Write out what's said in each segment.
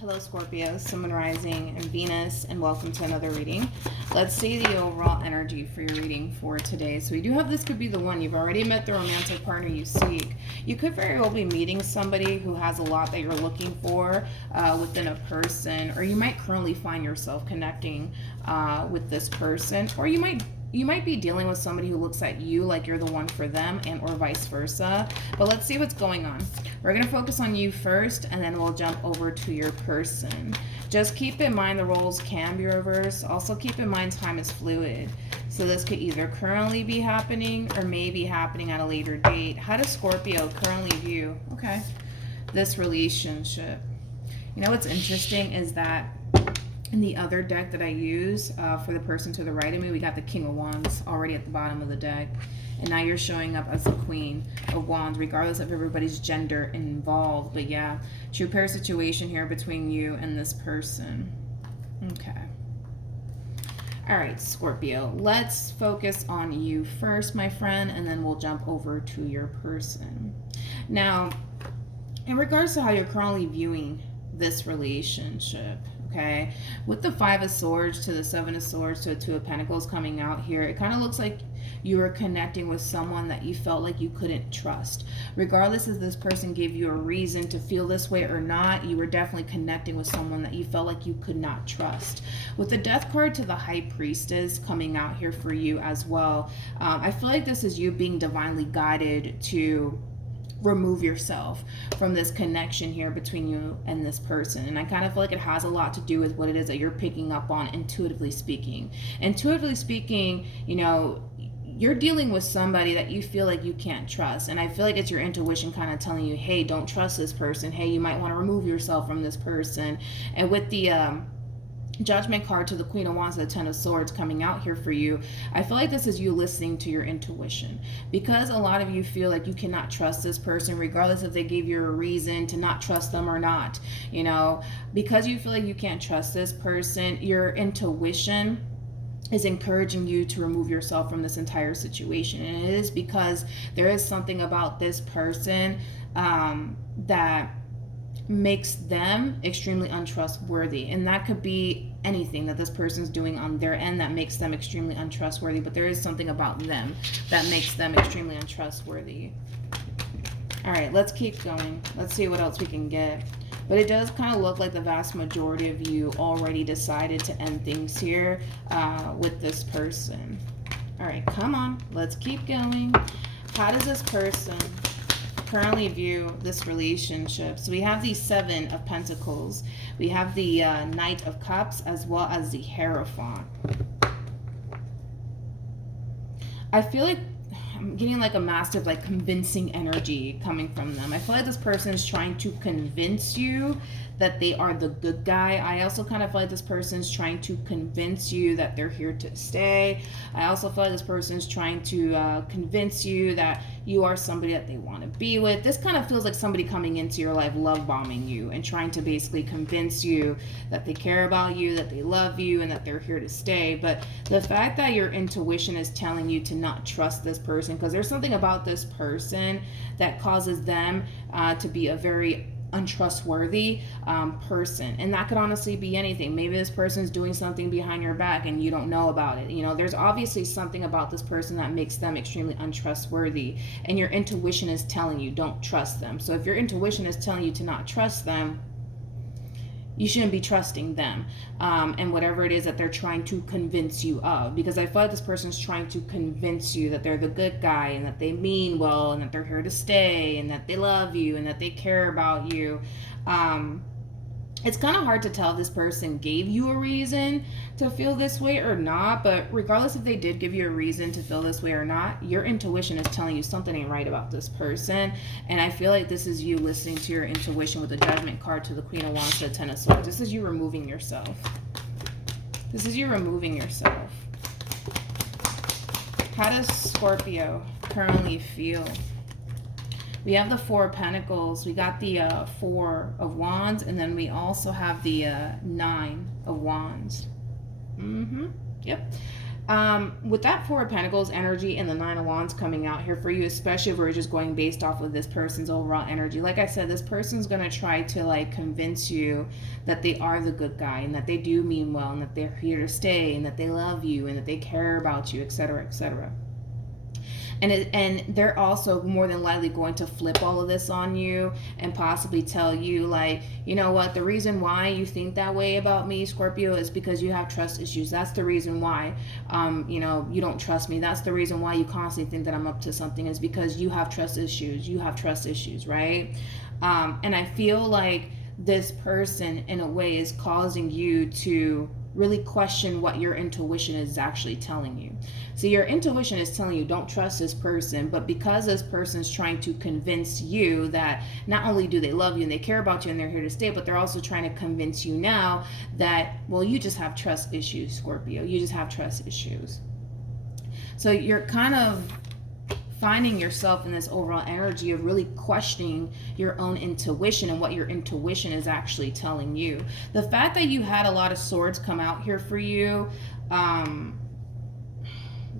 Hello Scorpio, Sun, Rising, and Venus, and welcome to another reading. Let's see the overall energy for your reading for today. So we do have this could be the one. You've already met the romantic partner you seek. You could very well be meeting somebody who has a lot that you're looking for within a person, or you might currently find yourself connecting with this person, or you might be dealing with somebody who looks at you like you're the one for them, and or vice versa. But let's see what's going on. We're going to focus on you first, and then we'll jump over to your person. Just keep in mind the roles can be reversed. Also keep in mind time is fluid. So this could either currently be happening or may be happening at a later date. How does Scorpio currently view, this relationship? You know what's interesting is that in the other deck that I use for the person to the right of me, we got the King of Wands already at the bottom of the deck. And now you're showing up as the Queen of Wands, regardless of everybody's gender involved. But yeah, true pair situation here between you and this person. Okay. All right, Scorpio, let's focus on you first, my friend, and then we'll jump over to your person. Now, in regards to how you're currently viewing this relationship, okay, with the Five of Swords to the Seven of Swords to the Two of Pentacles coming out here, it kind of looks like you were connecting with someone that you felt like you couldn't trust. Regardless if this person gave you a reason to feel this way or not, you were definitely connecting with someone that you felt like you could not trust. With the Death card to the High Priestess coming out here for you as well, I feel like this is you being divinely guided to remove yourself from this connection here between you and this person. And I kind of feel like it has a lot to do with what it is that you're picking up on intuitively speaking. Intuitively speaking, you know, you're dealing with somebody that you feel like you can't trust. And I feel like it's your intuition kind of telling you, hey, don't trust this person. Hey, you might want to remove yourself from this person. And with the Judgment card to the Queen of Wands, the Ten of Swords coming out here for you, I feel like this is you listening to your intuition, because a lot of you feel like you cannot trust this person regardless if they gave you a reason to not trust them or not. You know, because you feel like you can't trust this person, your intuition is encouraging you to remove yourself from this entire situation. And it is because there is something about this person that makes them extremely untrustworthy. And that could be anything that this person's doing on their end that makes them extremely untrustworthy. But there is something about them that makes them extremely untrustworthy. All right, let's keep going. Let's see what else we can get. But it does kind of look like the vast majority of you already decided to end things here with this person. All right, come on. Let's keep going. How does this person currently view this relationship? So we have the Seven of Pentacles. We have the Knight of Cups, as well as the Hierophant. I feel like I'm getting like a massive like convincing energy coming from them. I feel like this person is trying to convince you that they are the good guy. I also kind of feel like this person's trying to convince you that they're here to stay. I also feel like this person's trying to convince you that you are somebody that they want to be with. This kind of feels like somebody coming into your life love bombing you and trying to basically convince you that they care about you, that they love you, and that they're here to stay. But the fact that your intuition is telling you to not trust this person, because there's something about this person that causes them to be a very untrustworthy person. And that could honestly be anything. Maybe this person's doing something behind your back and you don't know about it. You know, there's obviously something about this person that makes them extremely untrustworthy, and your intuition is telling you don't trust them. So if your intuition is telling you to not trust them, you shouldn't be trusting them and whatever it is that they're trying to convince you of. Because I feel like this person's trying to convince you that they're the good guy and that they mean well and that they're here to stay and that they love you and that they care about you. It's kind of hard to tell if this person gave you a reason to feel this way or not, but regardless if they did give you a reason to feel this way or not, your intuition is telling you something ain't right about this person. And I feel like this is you listening to your intuition with the Judgment card to the Queen of Wands to the Ten of Swords. This is you removing yourself. This is you removing yourself. How does Scorpio currently feel? We have the Four of Pentacles. We got the Four of Wands. And then we also have the Nine of Wands. Yep. With that Four of Pentacles energy and the Nine of Wands coming out here for you, especially if we're just going based off of this person's overall energy, like I said, this person's going to try to like convince you that they are the good guy and that they do mean well and that they're here to stay and that they love you and that they care about you, etc., etc. And they're also more than likely going to flip all of this on you and possibly tell you, like, you know what, the reason why you think that way about me, Scorpio, is because you have trust issues. That's the reason why, you know, you don't trust me. That's the reason why you constantly think that I'm up to something, is because you have trust issues. You have trust issues, right? And I feel like this person, in a way, is causing you to really question what your intuition is actually telling you. So your intuition is telling you don't trust this person, but because this person's trying to convince you that not only do they love you and they care about you and they're here to stay, but they're also trying to convince you now that, well, you just have trust issues, Scorpio. You just have trust issues. So you're kind of finding yourself in this overall energy of really questioning your own intuition and what your intuition is actually telling you. The fact that you had a lot of swords come out here for you,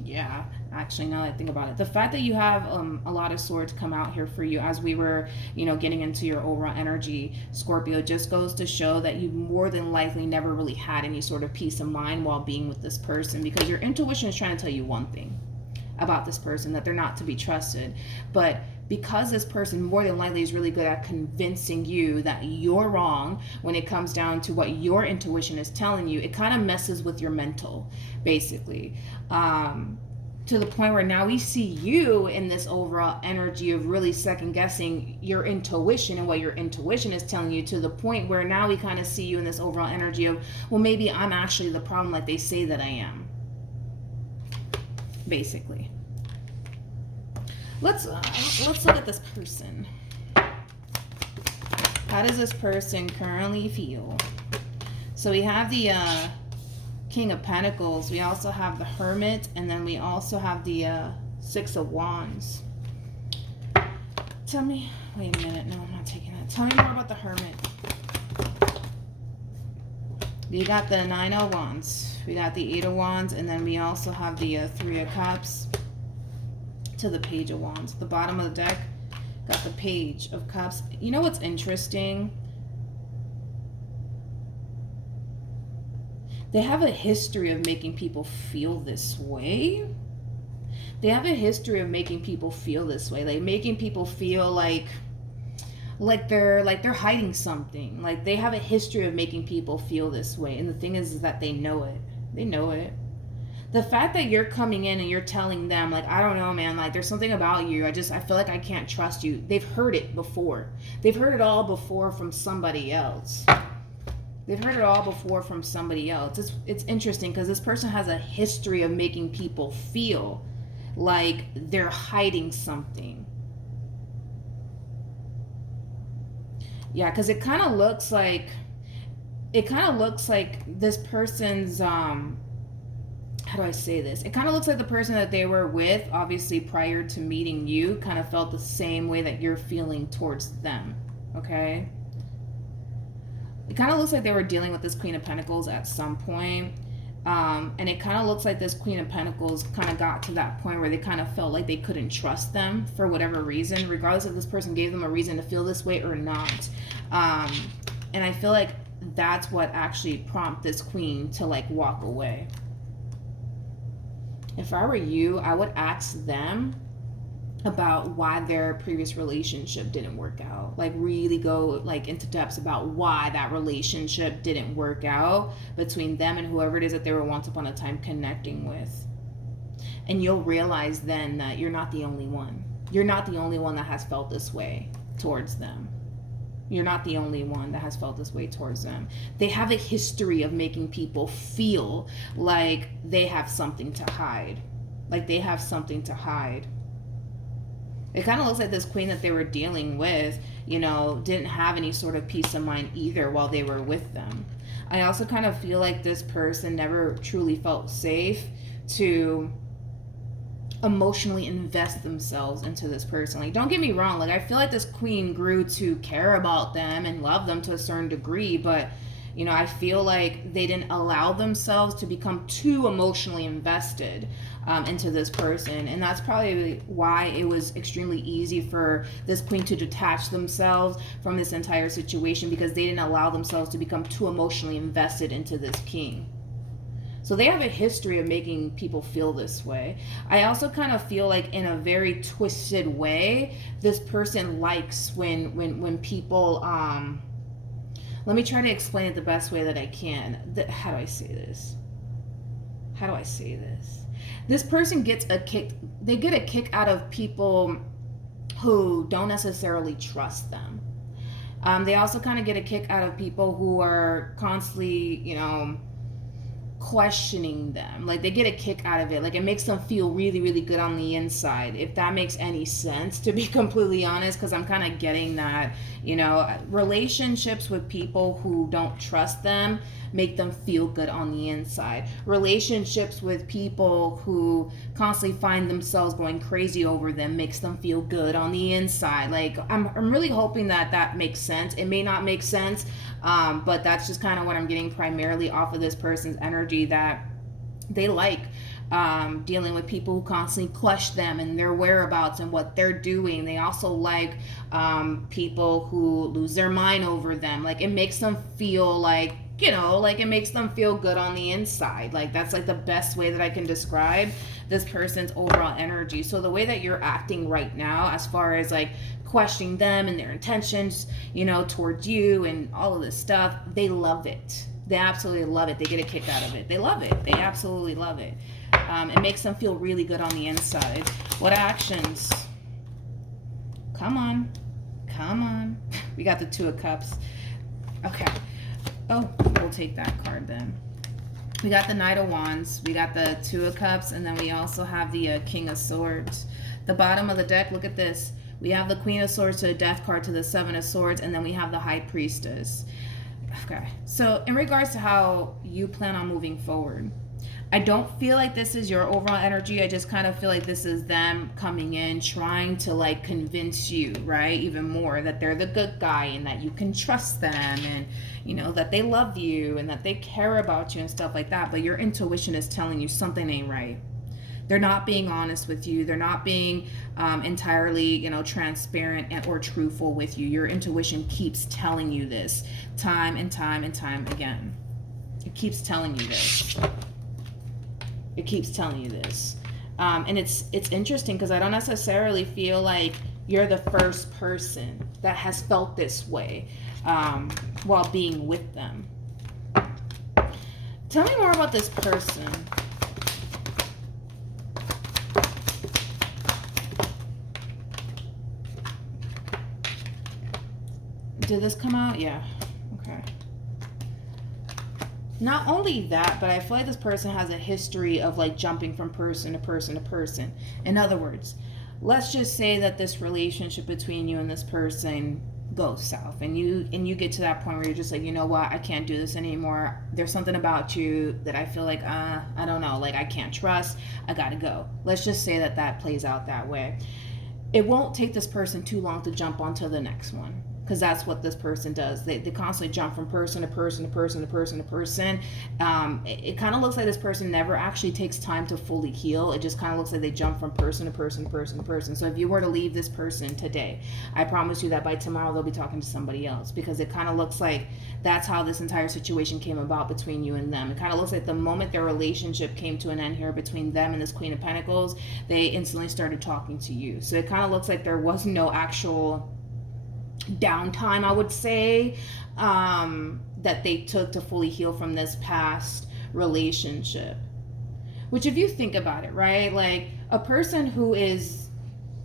yeah, actually, now that I think about it, the fact that you have a lot of swords come out here for you as we were, you know, getting into your overall energy, Scorpio, just goes to show that you more than likely never really had any sort of peace of mind while being with this person, because your intuition is trying to tell you one thing about this person, that they're not to be trusted. But because this person more than likely is really good at convincing you that you're wrong when it comes down to what your intuition is telling you, it kind of messes with your mental, basically. To the point where now we see you in this overall energy of really second guessing your intuition and what your intuition is telling you, to the point where now we kind of see you in this overall energy of, well, maybe I'm actually the problem like they say that I am. Basically, let's look at this person. How does this person currently feel? So we have the King of Pentacles, we also have the Hermit, and then we also have the Six of Wands. Tell me, wait a minute, no, I'm not taking that. Tell me more about the Hermit. We got the Nine of Wands, we got the Eight of Wands, and then we also have the Three of Cups to the Page of Wands. The bottom of the deck got the Page of Cups. You know what's interesting? They have a history of making people feel this way. They have a history of making people feel this way, like making people feel like they're hiding something. Like they have a history of making people feel this way. And the thing is that they know it. They know it. The fact that you're coming in and you're telling them, like, I don't know, man, like there's something about you. I feel like I can't trust you. They've heard it before. They've heard it all before from somebody else. They've heard it all before from somebody else. It's interesting because this person has a history of making people feel like they're hiding something. Yeah, because it kind of looks like this person's, how do I say this? It kind of looks like the person that they were with, obviously prior to meeting you, kind of felt the same way that you're feeling towards them, okay? It kind of looks like they were dealing with this Queen of Pentacles at some point. And it kind of looks like this Queen of Pentacles kind of got to that point where they kind of felt like they couldn't trust them for whatever reason, regardless if this person gave them a reason to feel this way or not. And I feel like that's what actually prompted this Queen to like walk away. If I were you, I would ask them about why their previous relationship didn't work out. Like really go like into depths about why that relationship didn't work out between them and whoever it is that they were once upon a time connecting with. And you'll realize then that you're not the only one. You're not the only one that has felt this way towards them. You're not the only one that has felt this way towards them. They have a history of making people feel like they have something to hide. Like they have something to hide. It kind of looks like this Queen that they were dealing with, you know, didn't have any sort of peace of mind either while they were with them. I also kind of feel like this person never truly felt safe to emotionally invest themselves into this person. Like, don't get me wrong, like I feel like this Queen grew to care about them and love them to a certain degree, but I feel like they didn't allow themselves to become too emotionally invested into this person. And that's probably why it was extremely easy for this queen to detach themselves from this entire situation, because they didn't allow themselves to become too emotionally invested into this king. So they have a history of making people feel this way. I also kind of feel like, in a very twisted way, this person likes when people let me try to explain it the best way that I can. How do I say this? This person gets a kick. They get a kick out of people who don't necessarily trust them. They also kind of get a kick out of people who are constantly, questioning them. Like, they get a kick out of it. Like, it makes them feel really, really good on the inside, if that makes any sense, to be completely honest, because I'm kind of getting that. Relationships with people who don't trust them make them feel good on the inside. Relationships with people who constantly find themselves going crazy over them makes them feel good on the inside. Like, I'm really hoping that makes sense. It may not make sense, but that's just kind of what I'm getting primarily off of this person's energy, that they like dealing with people who constantly question them and their whereabouts and what they're doing. They also like people who lose their mind over them. Like, it makes them feel like, it makes them feel good on the inside. Like, that's like the best way that I can describe this person's overall energy. So the way that you're acting right now, as far as like questioning them and their intentions, towards you and all of this stuff, they love it. They absolutely love it. They get a kick out of it. They love it. They absolutely love it. It makes them feel really good on the inside. What actions? Come on. We got the Two of Cups. Okay. Oh, we'll take that card then. We got the Knight of Wands. We got the Two of Cups. And then we also have the King of Swords. The bottom of the deck, look at this. We have the Queen of Swords to the Death card to the Seven of Swords. And then we have the High Priestess. Okay, so in regards to how you plan on moving forward, I don't feel like this is your overall energy. I just kind of feel like this is them coming in, trying to like convince you, right, even more that they're the good guy and that you can trust them, and that they love you and that they care about you and stuff like that. But your intuition is telling you something ain't right. They're not being honest with you. They're not being entirely, transparent or truthful with you. Your intuition keeps telling you this time and time and time again. It keeps telling you this. And it's interesting, because I don't necessarily feel like you're the first person that has felt this way while being with them. Tell me more about this person. Did this come out? Yeah. Okay. Not only that, but I feel like this person has a history of like jumping from person to person to person. In other words, let's just say that this relationship between you and this person goes south, and you get to that point where you're just like, what, I can't do this anymore. There's something about you that I feel like I don't know, like I can't trust. I gotta go. Let's just say that plays out that way. It won't take this person too long to jump onto the next one, because that's what this person does. They constantly jump from person to person to person to person to person. It kind of looks like this person never actually takes time to fully heal. It just kind of looks like they jump from person to person to person to person. So if you were to leave this person today, I promise you that by tomorrow they'll be talking to somebody else, because it kind of looks like that's how this entire situation came about between you and them. It kind of looks like the moment their relationship came to an end here between them and this Queen of Pentacles, they instantly started talking to you. So it kind of looks like there was no actual downtime, I would say, that they took to fully heal from this past relationship. Which, if you think about it, right, like a person who is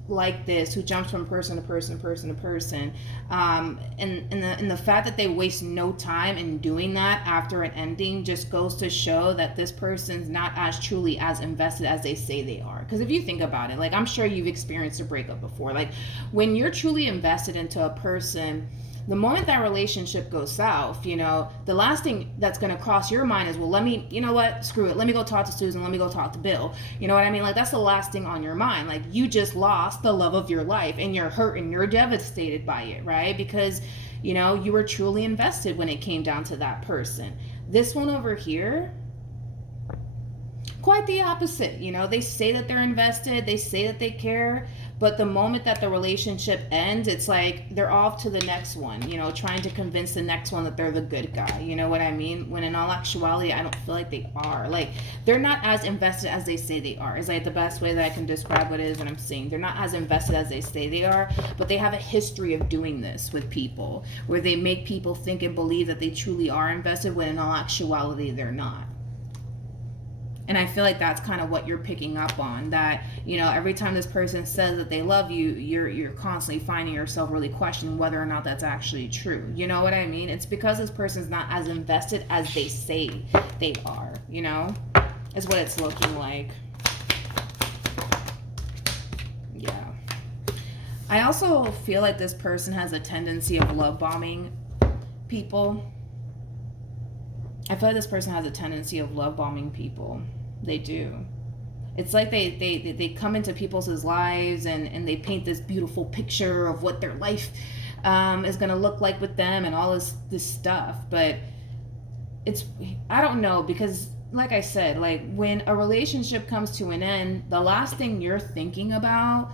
like this, who jumps from person to person to person to person, and the fact that they waste no time in doing that after an ending just goes to show that this person's not as truly as invested as they say they are. Because if you think about it, like, I'm sure you've experienced a breakup before. Like, when you're truly invested into a person, the moment that relationship goes south, the last thing that's going to cross your mind is, well, let me, screw it. Let me go talk to Susan. Let me go talk to Bill. You know what I mean? Like, that's the last thing on your mind. Like, you just lost the love of your life and you're hurt and you're devastated by it, right? Because You know, you were truly invested when it came down to that person. This one over here, quite the opposite. You know, they say that they're invested, they say that they care, but the moment that the relationship ends, it's like they're off to the next one, you know, trying to convince the next one that they're the good guy. You know what I mean? When in all actuality, I don't feel like they are. Like, they're not as invested as they say they are. Is like the best way that I can describe what it is what I'm saying. They're not as invested as they say they are, but they have a history of doing this with people, where they make people think and believe that they truly are invested when in all actuality they're not. And I feel like that's kind of what you're picking up on, that, you know, every time this person says that they love you, you're constantly finding yourself really questioning whether or not that's actually true. You know what I mean? It's because this person's not as invested as they say they are, you know? Is what it's looking like. Yeah. I also feel like this person has a tendency of love bombing people. I feel like this person has a tendency of love bombing people. They do. It's like they come into people's lives and they paint this beautiful picture of what their life is going to look like with them and all this stuff. But it's, I don't know, because like I said, like when a relationship comes to an end, the last thing you're thinking about,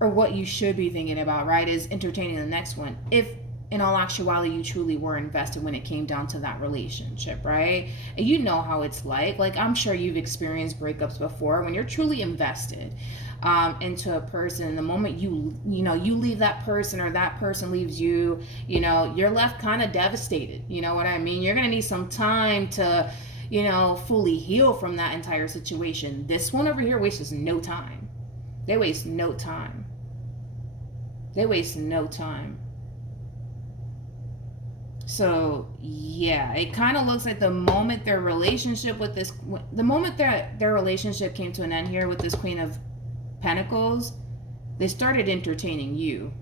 or what you should be thinking about, right, is entertaining the next one. If in all actuality you truly were invested when it came down to that relationship, right? And you know how it's like I'm sure you've experienced breakups before. When you're truly invested into a person, the moment you leave that person, or that person leaves you, you know, you're left kind of devastated. You know what I mean? You're gonna need some time to, you know, fully heal from that entire situation. This one over here wastes no time. They waste no time. They waste no time. So yeah, it kind of looks like the moment their relationship with this, the moment that their relationship came to an end here with this Queen of Pentacles, they started entertaining you.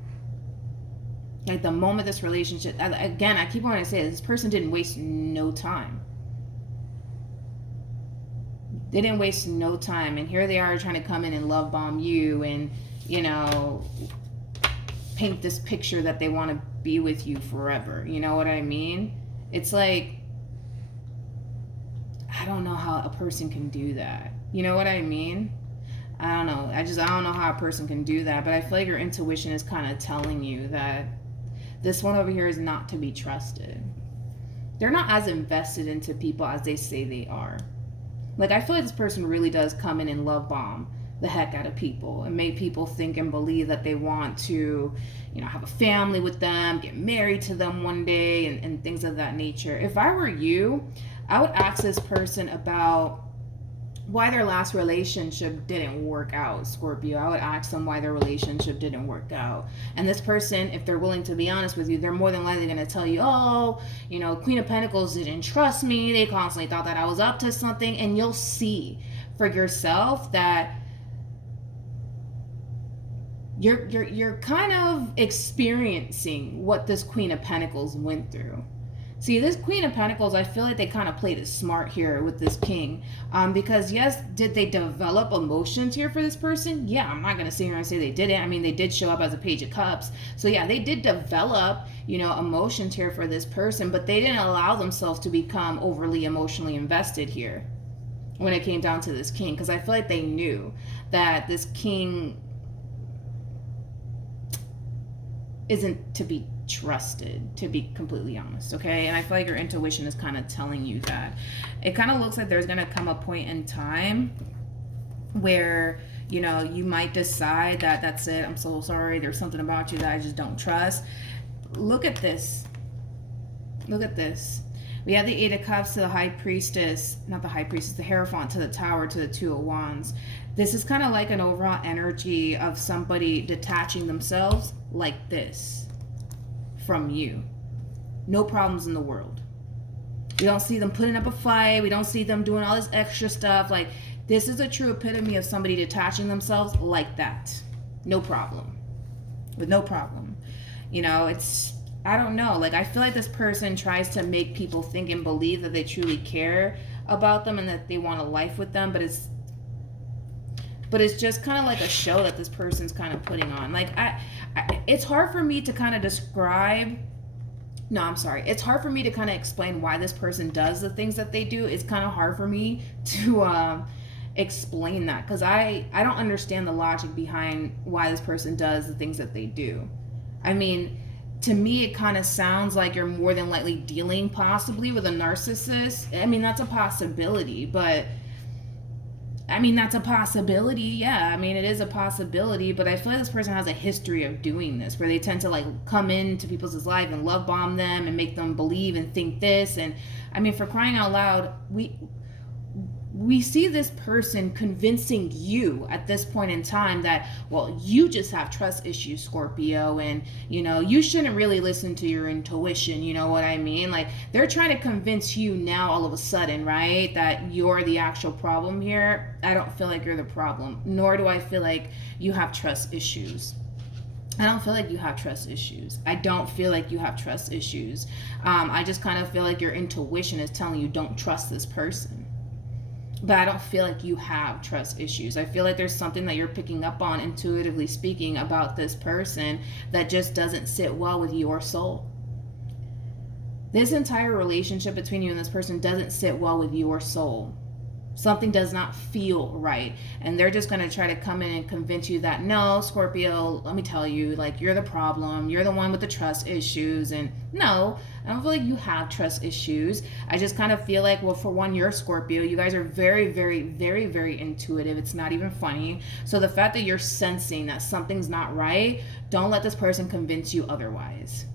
Like the moment this relationship, again, I keep wanting to say this person didn't waste no time. They didn't waste no time, and here they are trying to come in and love bomb you, and, you know, paint this picture that they want to be with you forever. You know what I mean? It's like, I don't know how a person can do that. You know what I mean? I don't know. I don't know how a person can do that, but I feel like your intuition is kind of telling you that this one over here is not to be trusted. They're not as invested into people as they say they are. Like, I feel like this person really does come in and love bomb the heck out of people and make people think and believe that they want to, you know, have a family with them, get married to them one day, and things of that nature. If I were you, I would ask this person about why their last relationship didn't work out, Scorpio. I would ask them why their relationship didn't work out. And this person, if they're willing to be honest with you, they're more than likely going to tell you, oh, you know, Queen of Pentacles didn't trust me. They constantly thought that I was up to something. And you'll see for yourself that you're kind of experiencing what this Queen of Pentacles went through. See, this Queen of Pentacles, I feel like they kind of played it smart here with this King. Because yes, did they develop emotions here for this person? Yeah, I'm not going to sit here and say they didn't. I mean, they did show up as a Page of Cups. So yeah, they did develop, you know, emotions here for this person, but they didn't allow themselves to become overly emotionally invested here when it came down to this King. Because I feel like they knew that this King isn't to be trusted, to be completely honest, okay? And I feel like your intuition is kind of telling you that. It kind of looks like there's going to come a point in time where, you know, you might decide that that's it, I'm so sorry, there's something about you that I just don't trust. Look at this. Look at this. We have the Eight of Cups to the High Priestess, not the High Priestess, the Hierophant to the Tower to the Two of Wands. This is kind of like an overall energy of somebody detaching themselves like this from you. No problems in the world. We don't see them putting up a fight. We don't see them doing all this extra stuff. Like, this is a true epitome of somebody detaching themselves like that. No problem. With no problem. You know, it's, I don't know. Like, I feel like this person tries to make people think and believe that they truly care about them and that they want a life with them, but it's just kind of like a show that this person's kind of putting on. Like, it's hard for me to kind of describe no, I'm sorry. It's hard for me to kind of explain why this person does the things that they do. It's kind of hard for me to explain that, because I don't understand the logic behind why this person does the things that they do. I mean, to me, it kind of sounds like you're more than likely dealing possibly with a narcissist. I mean, that's a possibility, but I mean, that's a possibility. Yeah, I mean, it is a possibility, but I feel like this person has a history of doing this, where they tend to like come into people's life and love bomb them and make them believe and think this. And I mean, for crying out loud, we see this person convincing you at this point in time that, well, you just have trust issues, Scorpio, and you shouldn't really listen to your intuition. You know what I mean? Like, they're trying to convince you now all of a sudden, right, that you're the actual problem here. I don't feel like you're the problem, nor do I feel like you have trust issues. I don't feel like you have trust issues. I don't feel like you have trust issues. I just kind of feel like your intuition is telling you don't trust this person. But I don't feel like you have trust issues. I feel like there's something that you're picking up on, intuitively speaking, about this person that just doesn't sit well with your soul. This entire relationship between you and this person doesn't sit well with your soul. Something does not feel right. And they're just going to try to come in and convince you that, no, Scorpio, let me tell you, like, you're the problem. You're the one with the trust issues. And no, I don't feel like you have trust issues. I just kind of feel like, well, for one, you're Scorpio. You guys are very, very, very, very intuitive. It's not even funny. So the fact that you're sensing that something's not right, don't let this person convince you otherwise.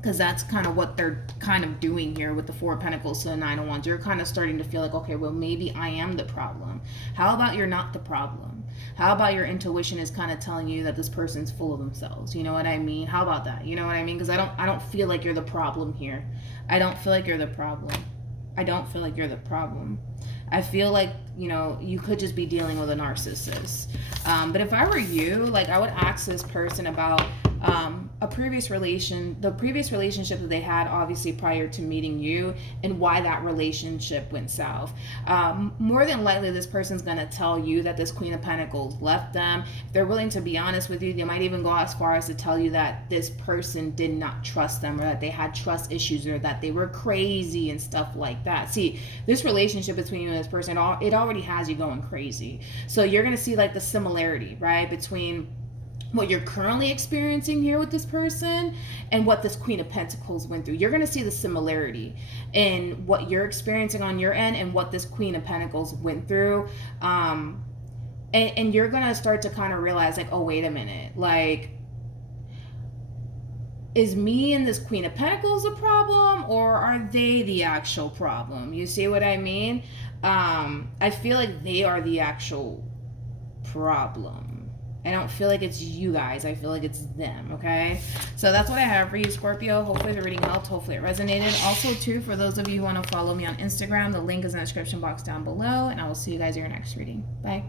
Because that's kind of what they're kind of doing here with the Four of Pentacles to the Nine of Wands. You're kind of starting to feel like, okay, well, maybe I am the problem. How about you're not the problem? How about your intuition is kind of telling you that this person's full of themselves? You know what I mean? How about that? You know what I mean? Because I don't feel like you're the problem here. I don't feel like you're the problem. I don't feel like you're the problem. I feel like, you could just be dealing with a narcissist. But if I were you, like, I would ask this person about the previous relationship that they had, obviously prior to meeting you, and why that relationship went south. More than likely, this person's going to tell you that this Queen of Pentacles left them. If they're willing to be honest with you, they might even go as far as to tell you that this person did not trust them, or that they had trust issues, or that they were crazy and stuff like that. See, this relationship between you and this person, it already has you going crazy. So you're going to see like the similarity, right, between what you're currently experiencing here with this person and what this Queen of Pentacles went through. You're going to see the similarity in what you're experiencing on your end and what this Queen of Pentacles went through. And you're going to start to kind of realize, like, oh, wait a minute. Like, is me and this Queen of Pentacles a problem, or are they the actual problem? You see what I mean? I feel like they are the actual problem. I don't feel like it's you guys. I feel like it's them, okay? So that's what I have for you, Scorpio. Hopefully the reading helped. Hopefully it resonated. Also, too, for those of you who want to follow me on Instagram, the link is in the description box down below, and I will see you guys in your next reading. Bye.